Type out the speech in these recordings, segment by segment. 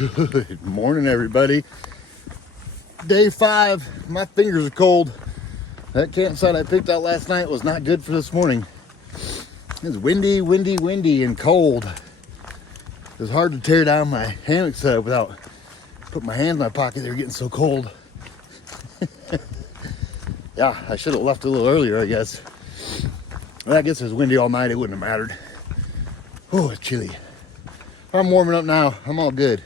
Good morning, everybody. Day 5. My fingers are cold. That campsite I picked out last night was not good for this morning. It was windy, and cold. It was hard to tear down my hammock setup without putting my hands in my pocket. They were getting so cold. Yeah, I should have left a little earlier, I guess. Well, I guess it was windy all night. It wouldn't have mattered. Oh, it's chilly. I'm warming up now. I'm all good.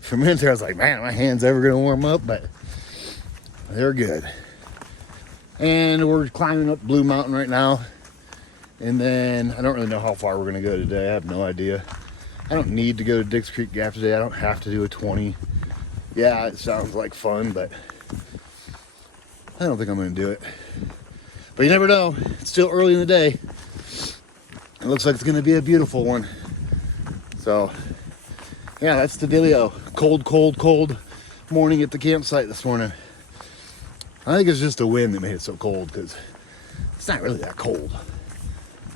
For a minute there, I was like, man, my hand's ever going to warm up, but they're good. And we're climbing up Blue Mountain right now. And then I don't really know how far we're going to go today. I have no idea. I don't need to go to Dix Creek Gap today. I don't have to do a 20. Yeah, it sounds like fun, but I don't think I'm going to do it. But you never know. It's still early in the day. It looks like it's going to be a beautiful one. So, yeah, that's the dealio. Cold morning at the campsite this morning. I think it's just the wind that made it so cold, because it's not really that cold.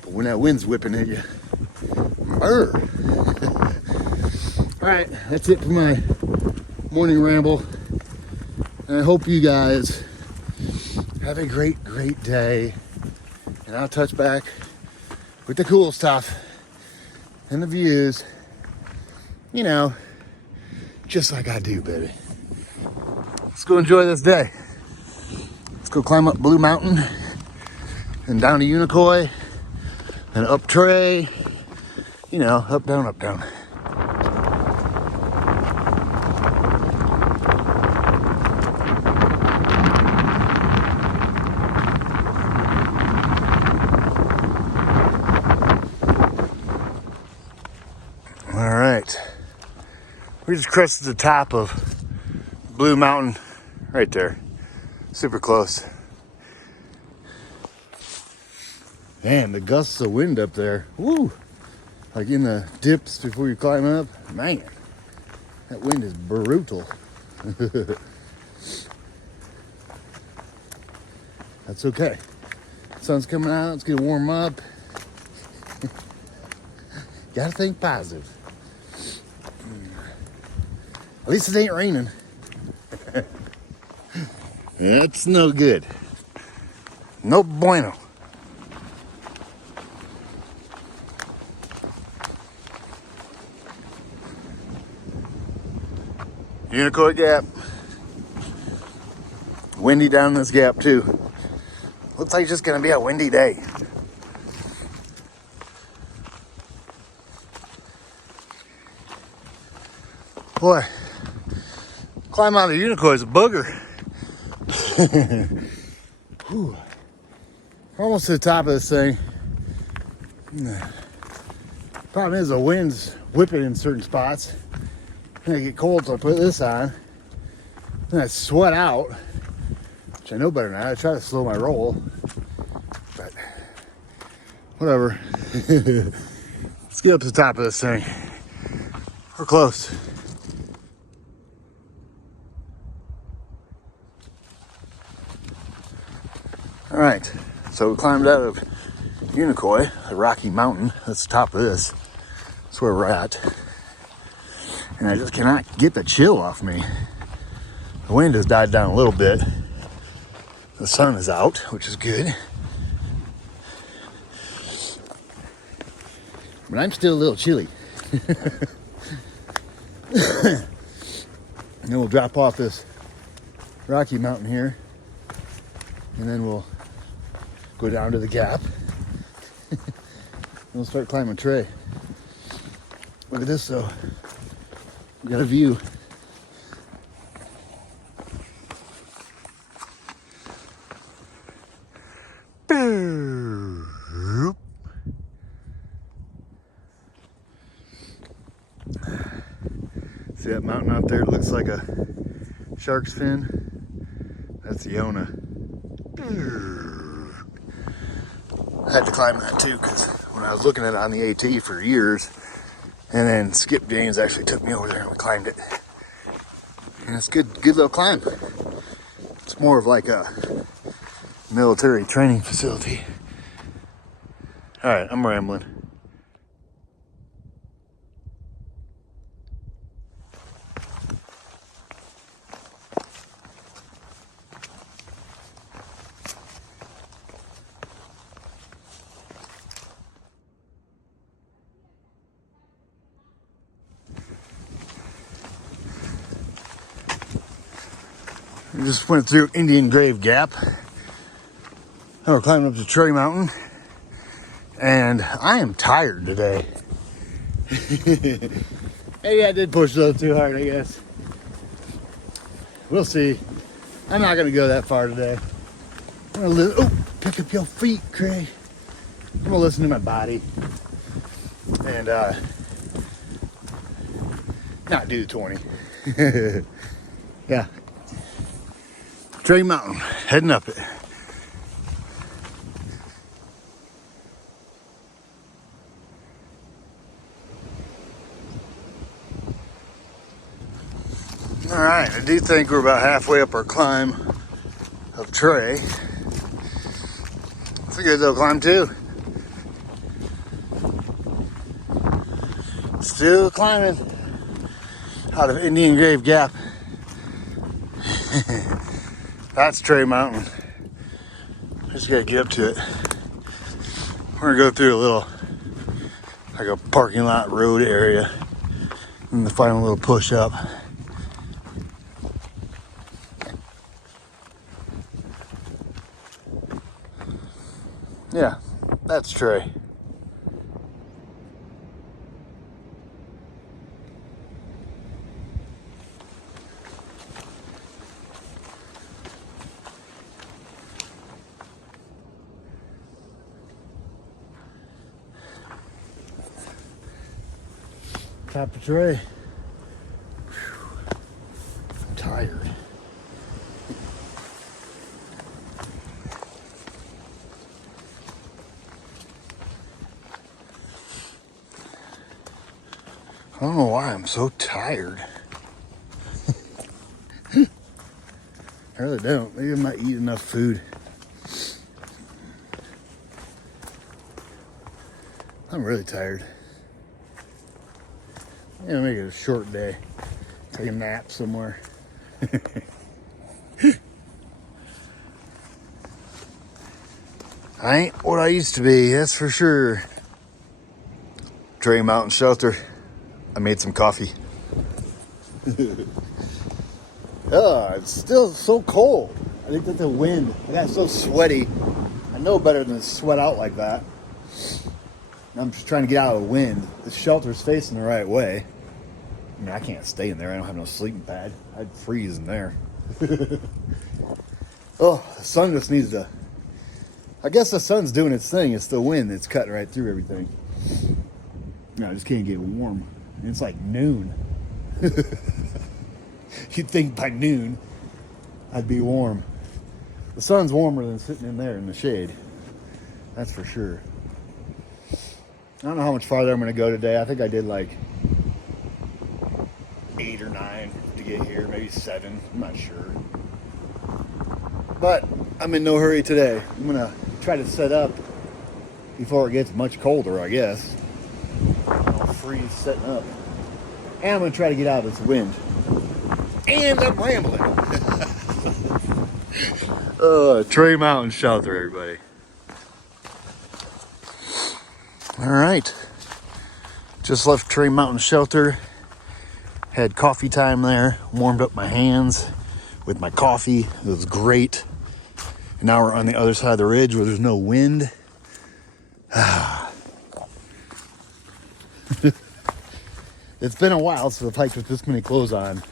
But when that wind's whipping at you, brr. All right, that's it for my morning ramble. And I hope you guys have a great day. And I'll touch back with the cool stuff and the views, you know, just like I do, baby. Let's go enjoy this day. Let's go climb up Blue Mountain and down to Unicoi and up Trey, you know, up, down, up, down. All right, we just crested the top of Blue Mountain right there. Super close. Man, the gusts of wind up there. Woo! Like in the dips before you climb up. Man, that wind is brutal. That's okay. Sun's coming out. It's gonna warm up. Gotta think positive. At least it ain't raining. That's no good. No bueno. Unicoi Gap. Windy down this gap too. Looks like it's just gonna be a windy day. Boy, climb out of the Unicoi is a booger. Whew. Almost to the top of this thing. Problem is the wind's whipping in certain spots. And I get cold, so I put this on. Then I sweat out, which I know better now. I try to slow my roll, but whatever. Let's get up to the top of this thing. We're close. All right, so we climbed out of Unicoi, the Rocky Mountain. That's the top of this. That's where we're at. And I just cannot get the chill off me. The wind has died down a little bit. The sun is out, which is good. But I'm still a little chilly. And then we'll drop off this Rocky Mountain here. And then we'll go down to the gap. And we'll start climbing Trey. Look at this though. We got a view. See that mountain out there? It looks like a shark's fin. That's Iona. I had to climb that too, because when I was looking at it on the AT for years, and then Skip James actually took me over there and we climbed it. And it's good little climb. It's more of like a military training facility. All right, I'm rambling. We just went through Indian Grave Gap. And we're climbing up to Trey Mountain. And I am tired today. Maybe I did push a little too hard, I guess. We'll see. I'm not gonna go that far today. I'm gonna pick up your feet, Craig. I'm gonna listen to my body. And not do the 20. Yeah. Trey Mountain, heading up it. All right, I do think we're about halfway up our climb of Trey. It's a good little climb too. Still climbing out of Indian Grave Gap. That's Trey Mountain. Just gotta get up to it. We're gonna go through a little, like a parking lot road area, and the final little push up. Yeah, that's Trey. Top of Trey. Whew. I'm tired. I don't know why I'm so tired. I really don't. Maybe I'm not eating enough food. I'm really tired. I'm gonna make it a short day. Take a nap somewhere. I ain't what I used to be, that's for sure. Trey Mountain Shelter. I made some coffee. It's still so cold. I think that's the wind. I got so sweaty. I know better than to sweat out like that. I'm just trying to get out of the wind. The shelter's facing the right way. I mean, I can't stay in there. I don't have no sleeping pad. I'd freeze in there. Oh, the sun just needs to... I guess the sun's doing its thing. It's the wind that's cutting right through everything. No, I just can't get warm. And it's like noon. You'd think by noon I'd be warm. The sun's warmer than sitting in there in the shade. That's for sure. I don't know how much farther I'm going to go today. I think I did like 8 or 9 to get here, maybe 7. I'm not sure. But I'm in no hurry today. I'm going to try to set up before it gets much colder, I guess. I'll freeze setting up. And I'm going to try to get out of this wind. And I'm rambling. Trey Mountain Shelter, everybody. All right. Just left Trey Mountain Shelter. Had coffee time there. Warmed up my hands with my coffee. It was great. And now we're on the other side of the ridge where there's no wind. It's been a while since I've hiked with this many clothes on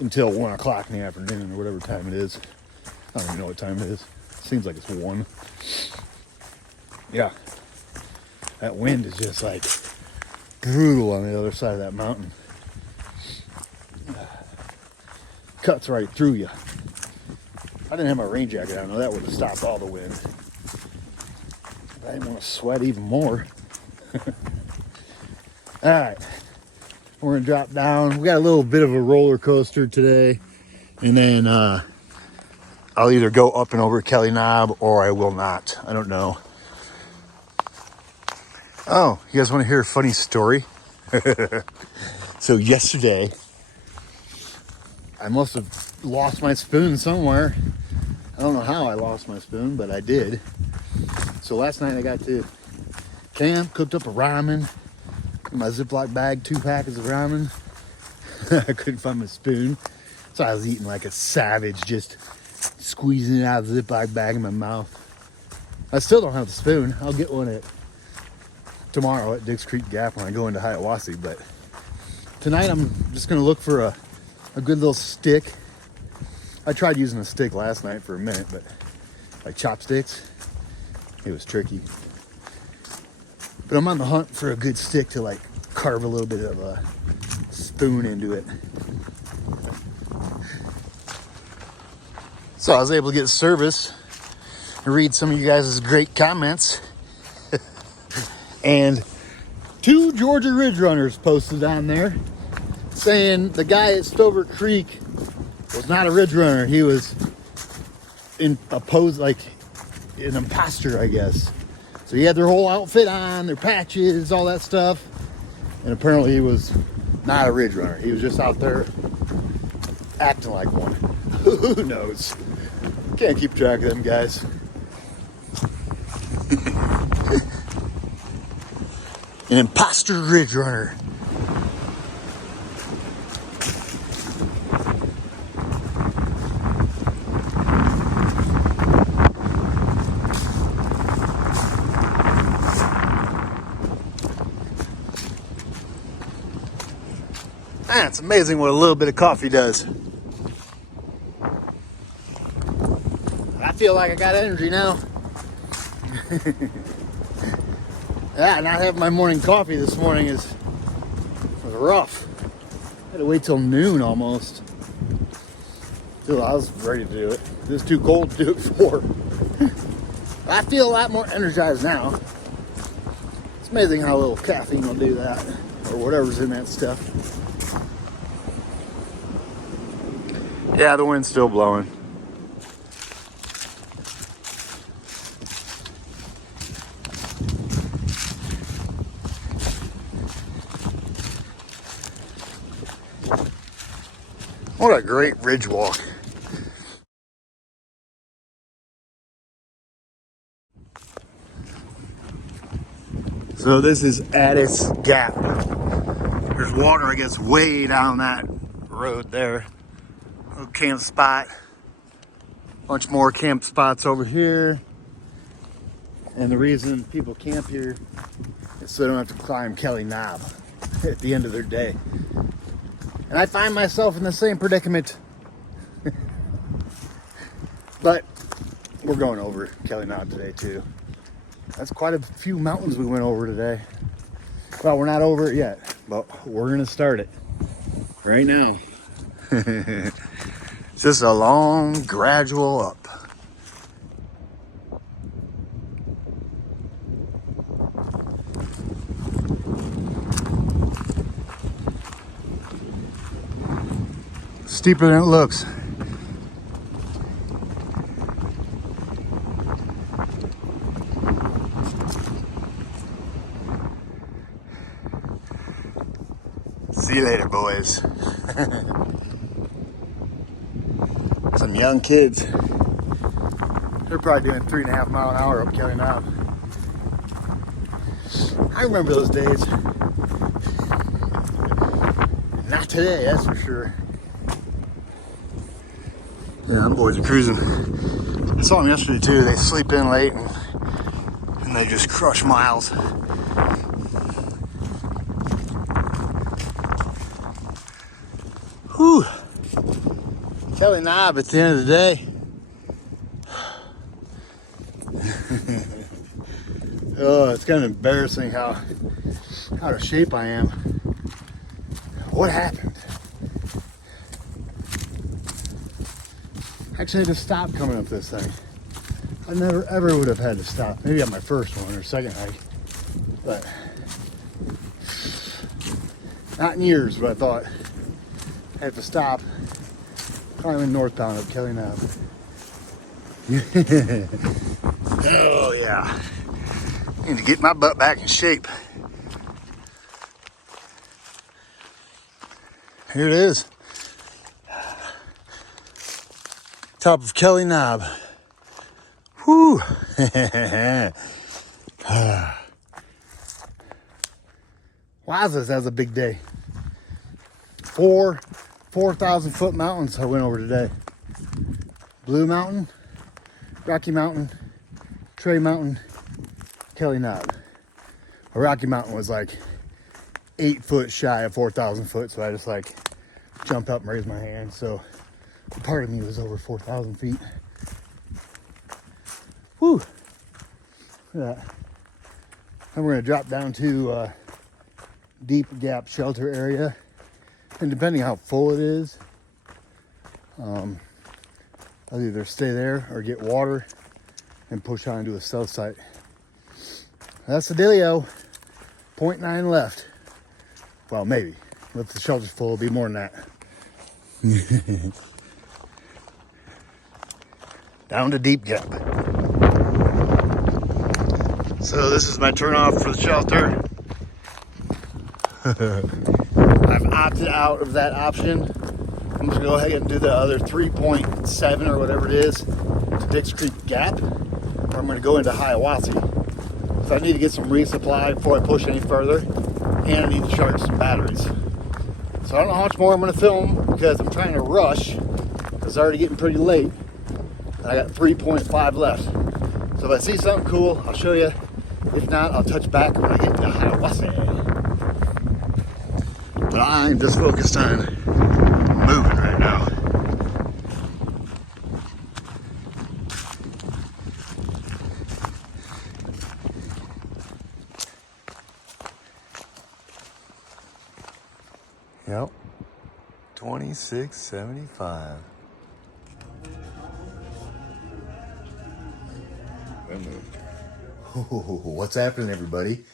until 1 o'clock in the afternoon or whatever time it is. I don't even know what time it is. Seems like it's 1. Yeah. That wind is just like brutal on the other side of that mountain. Cuts right through you. I didn't have my rain jacket on. That would have stopped all the wind. But I didn't want to sweat even more. All right. We're going to drop down. We got a little bit of a roller coaster today. And then I'll either go up and over Kelly Knob or I will not. I don't know. Oh, you guys want to hear a funny story? So yesterday, I must have lost my spoon somewhere. I don't know how I lost my spoon, but I did. So last night I got to camp, cooked up a ramen. In my Ziploc bag, 2 packets of ramen. I couldn't find my spoon. So So I was eating like a savage, just squeezing it out of the Ziploc bag in my mouth. I still don't have the spoon. I'll get one tomorrow at Dix Creek Gap when I go into Hiawassee. But tonight I'm just gonna look for a good little stick. I tried using a stick last night for a minute, but like chopsticks, it was tricky. But I'm on the hunt for a good stick to like carve a little bit of a spoon into it. So I was able to get service and read some of you guys' great comments. And 2 Georgia Ridge Runners posted on there saying the guy at Stover Creek was not a Ridge Runner. He was in a pose like an imposter, I guess. So he had their whole outfit on, their patches, all that stuff. And apparently he was not a Ridge Runner. He was just out there acting like one. Who knows? Can't keep track of them guys. An imposter Ridge Runner. Man, it's amazing what a little bit of coffee does. I feel like I got energy now. Yeah, not having my morning coffee this morning was rough. I had to wait till noon almost. Till I was ready to do it. It was too cold to do it for. I feel a lot more energized now. It's amazing how a little caffeine will do that, or whatever's in that stuff. Yeah, the wind's still blowing. What a great ridge walk. So this is Addis Gap. There's water, I guess, way down that road there. Little camp spot. Bunch more camp spots over here. And the reason people camp here is so they don't have to climb Kelly Knob at the end of their day. And I find myself in the same predicament. But we're going over Kelly Knob today too. That's quite a few mountains we went over today. Well, we're not over it yet, but we're gonna start it right now. It's just a long, gradual up. Steeper than it looks. See you later, boys. Some young kids. They're probably doing 3.5 mile an hour up Kelly Knob. I remember those days. Not today, that's for sure. Yeah, them boys are cruising. I saw them yesterday too. They sleep in late and they just crush miles. Whew. Kelly Knob at the end of the day. Oh, it's kind of embarrassing how out of shape I am. What happened? Actually, I had to stop coming up this thing. I never ever would have had to stop. Maybe on my first one or second hike, but not in years. But I thought I have to stop climbing northbound up Kelly Knob. Oh yeah, need to get my butt back in shape. Here it is. Top of Kelly Knob. Whew. Wowzers, that was a big day. 4 4,000 foot mountains I went over today. Blue Mountain, Rocky Mountain, Trey Mountain, Kelly Knob. Rocky Mountain was like 8 foot shy of 4,000 foot, so I just like jumped up and raised my hand. So part of me was over 4,000 feet. Whew. Look at that. And we're gonna drop down to Deep Gap shelter area, and depending how full it is, I'll either stay there or get water and push on to a south site. That's the dealio. 0.9 left. Well, maybe. If the shelter's full, it'll be more than that. Down to Deep Gap. So this is my turnoff for the shelter. I've opted out of that option. I'm just gonna go ahead and do the other 3.7 or whatever it is to Dix Creek Gap, or I'm gonna go into Hiawassee. So I need to get some resupply before I push any further, and I need to charge some batteries. So I don't know how much more I'm gonna film because I'm trying to rush. It's already getting pretty late. I got 3.5 left. So if I see something cool, I'll show you. If not, I'll touch back when I get to Hiawassee. But I'm just focused on moving right now. Yep. 2675. What's happening, everybody?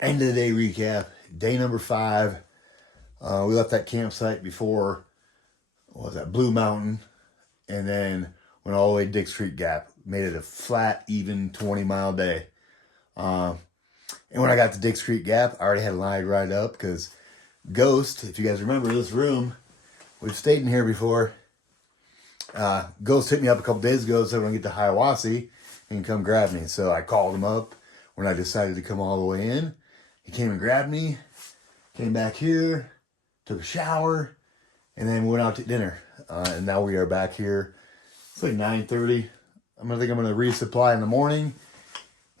End of the day recap. Day number 5. We left that campsite before, what was that, Blue Mountain, and then went all the way to Dix Creek Gap. Made it a flat, even 20-mile day. And when I got to Dix Creek Gap, I already had a line right up because Ghost, if you guys remember this room, we've stayed in here before. Ghost hit me up a couple days ago, said when I get to Hiawassee, he can come grab me. So I called him up when I decided to come all the way in. He came and grabbed me, came back here, took a shower, and then went out to dinner. And now we are back here. It's like 9:30. I'm gonna resupply in the morning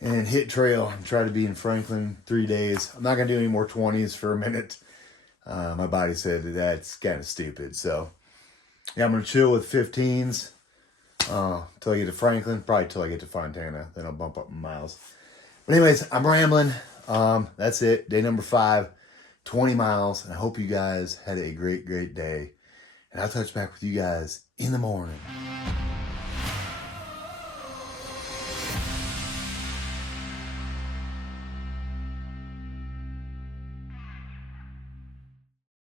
and hit trail and try to be in Franklin 3 days. I'm not gonna do any more 20s for a minute. My body said that's kind of stupid. So yeah, I'm gonna chill with 15s till I get to Franklin, probably till I get to Fontana. Then I'll bump up in miles. But anyways, I'm rambling. That's it. Day number 5. 20 miles, and I hope you guys had a great day. And I'll touch back with you guys in the morning.